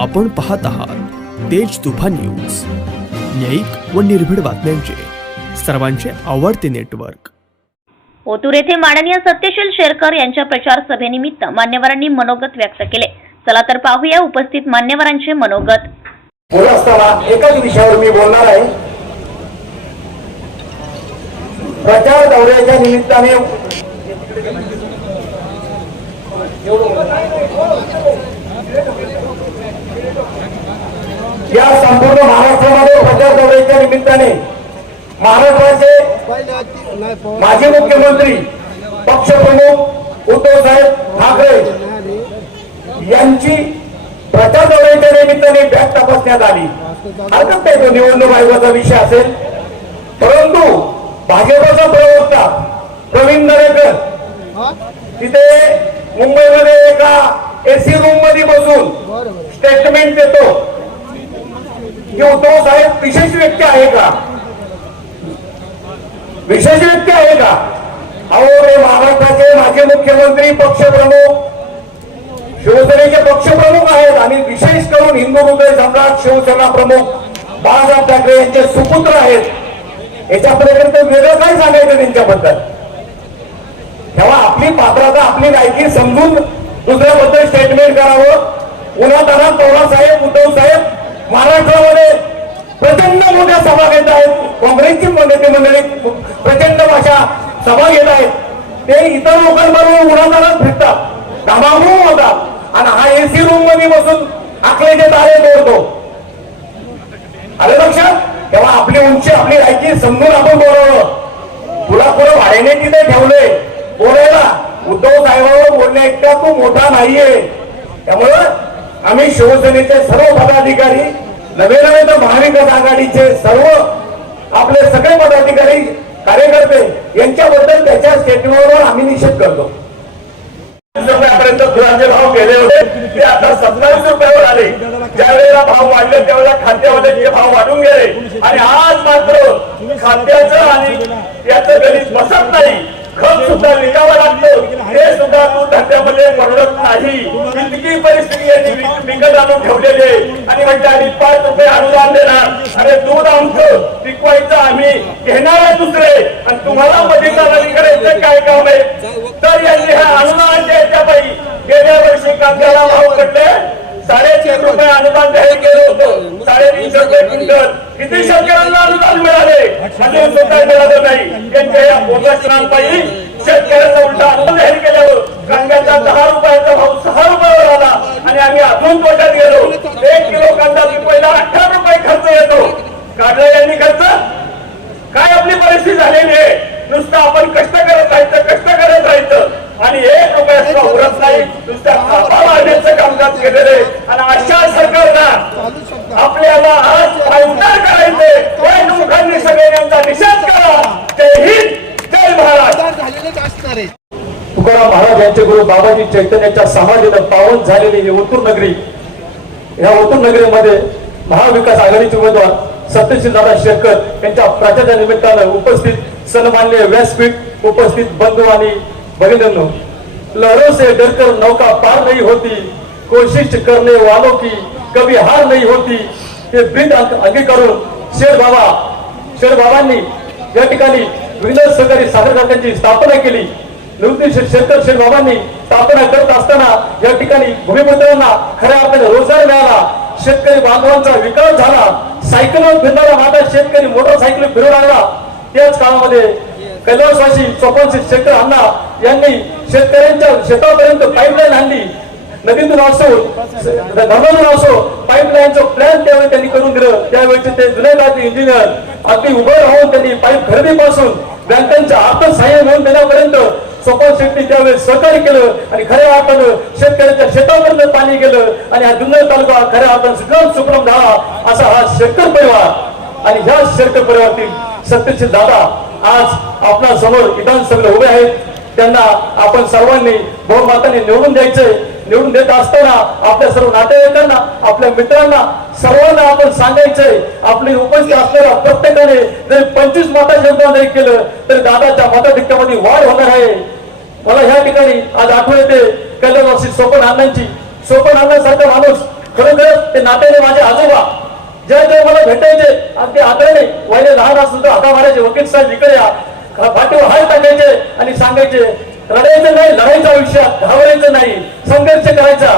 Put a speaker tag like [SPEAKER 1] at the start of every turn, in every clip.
[SPEAKER 1] आपण पाहत आहात तेज तुफान न्यूज. न्यायिक व निर्भीड बातम्यांचे. सर्वांचे आवडते नेटवर्क.
[SPEAKER 2] ओतूर येथे माननीय सत्यशील शेरकर यांच्या प्रचार सभेनिमित्त मान्यवरांनी मनोगत व्यक्त केले. चला तर पाहूया उपस्थित मान्यवरांचे मनोगत.
[SPEAKER 3] बोलत असताना एकाच विषयावर मी बोलणार आहे. प्रचार दौऱ्याच्या निमित्ताने या संपूर्ण महाराष्ट्रामध्ये प्रचार दौऱ्याच्या निमित्ताने महाराष्ट्राचे माजी मुख्यमंत्री पक्षप्रमुख उद्धव साहेब ठाकरे यांची प्रचार दौऱ्याच्या निमित्ताने बॅग तपासण्यात आली हरकत नाही तो निवडणूक आयोगाचा विषय असेल. परंतु भाजपचा प्रवक्ता प्रवीण दरेकर तिथे मुंबईमध्ये एका एसी रूममध्ये बसून स्टेटमेंट देतो. की उद्धव साहेब विशेष व्यक्ती आहे का? विशेष व्यक्ती आहे का? अहो हे महाराष्ट्राचे माजी मुख्यमंत्री पक्षप्रमुख शिवसेनेचे पक्षप्रमुख आहेत आणि विशेष करून हिंदू हृदय सम्राट शिवसेना प्रमुख बाळासाहेब ठाकरे यांचे सुपुत्र आहेत. याच्यापर्यंत वेगळं काय सांगायचं त्यांच्याबद्दल? तेव्हा आपली पात्रता आपली गायकी समजून दुसऱ्याबद्दल स्टेटमेंट करावं. उन्हात आणा पवार साहेब उद्धव साहेब महाराष्ट्रामध्ये प्रचंड मोठ्या सभा घेत आहेत. काँग्रेसची नेते मंडळी प्रचंड भाषा सभा घेत आहेत. ते इतर लोकांबरोबर उन्हात फिरतात. घामाघूम होतात. आणि हा एसी रूममध्ये बसून आखलेचे तारे तोडतो. अरे लक्षात? तेव्हा आपली उंची आपली राहायची समजून आपण बोलवलं तुला पुढे भाड्याने तिथे ठेवले. बोलायला उद्धव साहेबांवर बोलण्या इतका तू मोठा नाहीये. त्यामुळं आम्ही शिवसेनेचे सर्व पदाधिकारी नवे नवे तर महाविकास आघाडीचे सर्व आपले सगळे पदाधिकारी कार्यकर्ते यांच्याबद्दल त्याच्या स्टेटमेंटवर आम्ही निषेध करतो. रुपयापर्यंत फुलांचे भाव गेले होते. ते आता सत्तावीस रुपयावर आले. ज्या वेळेला भाव वाढले त्यावेळेला खाद्यावरचे भाव वाढून गेले. आणि आज मात्र खाद्याचं आणि याचं गणित बसत नाही. खत सुद्धा विकावं लागतं ते सुद्धा तू धंद्यामध्ये परवडत नाही इतकी परिस्थिती यांनी विक- विकत आणून ठेवलेली आहे. आणि म्हणजे आम्ही पाच रुपये अनुदान देणार अरे दूध आमचं पिकवायचं आम्ही घेणार आहे दुसरे आणि तुम्हाला मध्ये चालणी करायचं काय काम आहे तर यांनी हे अनुदान द्यायच्या याच्यापायी गेल्या वर्षी कांद्याला भाव पडले. साडेतीन रुपये अनुदान जाहीर केलं होतं. साडेतीनशे रुपये क्विंटल. किती शेतकऱ्यांना अनुदान मिळाले? अजून सुद्धा मिळालं नाही. त्यांच्या या बोगसनांपायी शेतकऱ्यांना उलटा अनुदान जाहीर केल्यावर कांद्याचा दहा रुपयाचा भाव सहा रुपयावर आला. आणि आम्ही अजून तोट्यात गेलो. एक किलो कांदा पिकवायला अठरा रुपये खर्च येतो. काढला यांनी खर्च? काय आपली परिस्थिती झालेली आहे? नुसतं आपण कष्ट करत राहायचं कष्ट करत राहायचं. आणि एक रुपया सुद्धा उरत नाही नुसत्या मारण्याचं कामकाज केलेलं आहे. आणि अशा सरकारला आपल्याला आज पायउतार करायचे त्या मुखांनी सगळ्यांचा निषेध करा. हिंद जय महाराज तुकाराम महाराज यांचे गुरु बाबाजी चैतन्याच्या समाधीनं पावन झालेली ही ओतूर नगरी. या ओतूर नगरीमध्ये महाविकास आघाडीचे उमेदवार सत्यशील दादा शेरकर यांच्या प्रचाराच्या निमित्तानं उपस्थित सन्मान्य व्यासपीठ उपस्थित बंधू आणि भगिनींनो लहरों से डरकर नौका पार नहीं होती कोशिश करने वालों की कभी हार नहीं होती। हे ब्रीद अंगीकारून शेर बाबा शेर बाबांनी या ठिकाणी विनोद सहकारी साखर कारखान्याची स्थापना केली. निवृत्ती शेतकर शेर बाबांनी स्थापना करत असताना या ठिकाणी भूमिपुत्रांना खऱ्या अर्थाने रोजगार मिळाला. शेतकरी बांधवांचा विकास झाला. सायकलवर फिरणारा माझा शेतकरी मोटरसायकल फिरू लागला. त्याच काळामध्ये कैलासवासी चोपनशी शेखर अण्णा यांनी शेतकऱ्यांच्या शेतापर्यंत पाईपलाईन आणली. नवीन असो धरणातून असो पाईपलाईनचं प्लॅन त्यावेळी त्यांनी करून दिलं. त्यावेळेचे ते जुने गावचे इंजिनियर अगदी उभं राहून त्यांनी पाईप खरेदीपासून बँकांच्या अर्थसहाय्य मिळवून देण्यापर्यंत सोपान शेट्टी त्यावेळेस सहकार्य केलं आणि खऱ्या अर्थानं शेतकऱ्यांच्या शेतापर्यंत पाणी गेलं आणि हा जुन्नर तालुका खऱ्या अर्थानं सुखम सुप्रम झाला असा हा शेतकरी परिवार. आणि ह्या शेतकरी परिवारातील सत्यशील दादा आज आपल्यासमोर विधानसभेला उभे आहेत. त्यांना आपण सर्वांनी बहुमताने निवडून द्यायचे. निवडून देत असताना आपल्या सर्व नातेवाईकांना आपल्या मित्रांना सर्वांना आपण सांगायचंय आपली उपस्थित असलेल्या प्रत्येकाने जरी पंचवीस मताचे योगदान जरी केलं तरी दादाच्या मताधिक्यामध्ये वाढ होणार आहे. मला ह्या ठिकाणी आज आठवण येते कैलासवासी सोपन अण्णांची. सोपन अण्णांसारखा माणूस खरोखर
[SPEAKER 4] नात्याने माझे आजोबा. जे जे मला भेटायचे. आणि ते आदरणे वाहिले लहान असेल तर हाता मारायचे वकील साहेब इकडे या. फाटीवर हात टाकायचे आणि सांगायचे रडायचं नाही लढायचं आयुष्यात घाबरायचं नाही संघर्ष करायचा.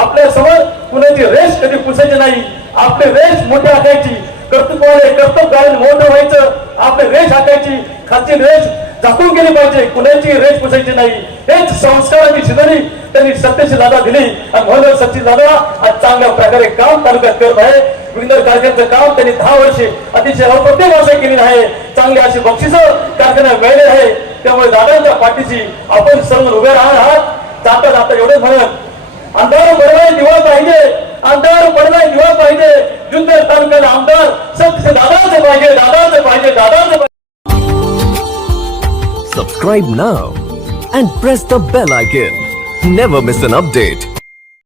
[SPEAKER 4] आपल्यासमोर कुणाची रेष कधी पुसायची नाही. आपले रेष मोठे आखायची. कर्तृत्वाने कर्तव्य मोठं व्हायचं. आपले रेष आखायची. खालची रेष झाकून गेली पाहिजे. कुणाची रेष पुसायची नाही. हेच संस्काराची शिदरी. त्यांनी सत्तेची दादा दिली. आणि म्हणून सच्ची दादा आज चांगल्या प्रकारे काम तालुक्यात करत आहे. विंदर कारखान्याचं काम त्यांनी दहा वर्षे अतिशय अप्रतिम व्यवसाय केलेली आहे. चांगली अशी बक्षिस कारखान्यात मिळाले आहे. त्यामुळे दादांच्या पाठीशी आपण सर्व उभे राहणार आहात. जाता जाता एवढंच म्हणत अंधार पडलाय दिवा पाहिजे. अंधार पडलाय दिवा पाहिजे. जुन्नर तालुक्याला आमदार सत्य दादाच पाहिजे दादाच पाहिजे दादाच पाहिजे.
[SPEAKER 5] Subscribe now and press the bell icon. Never miss an update.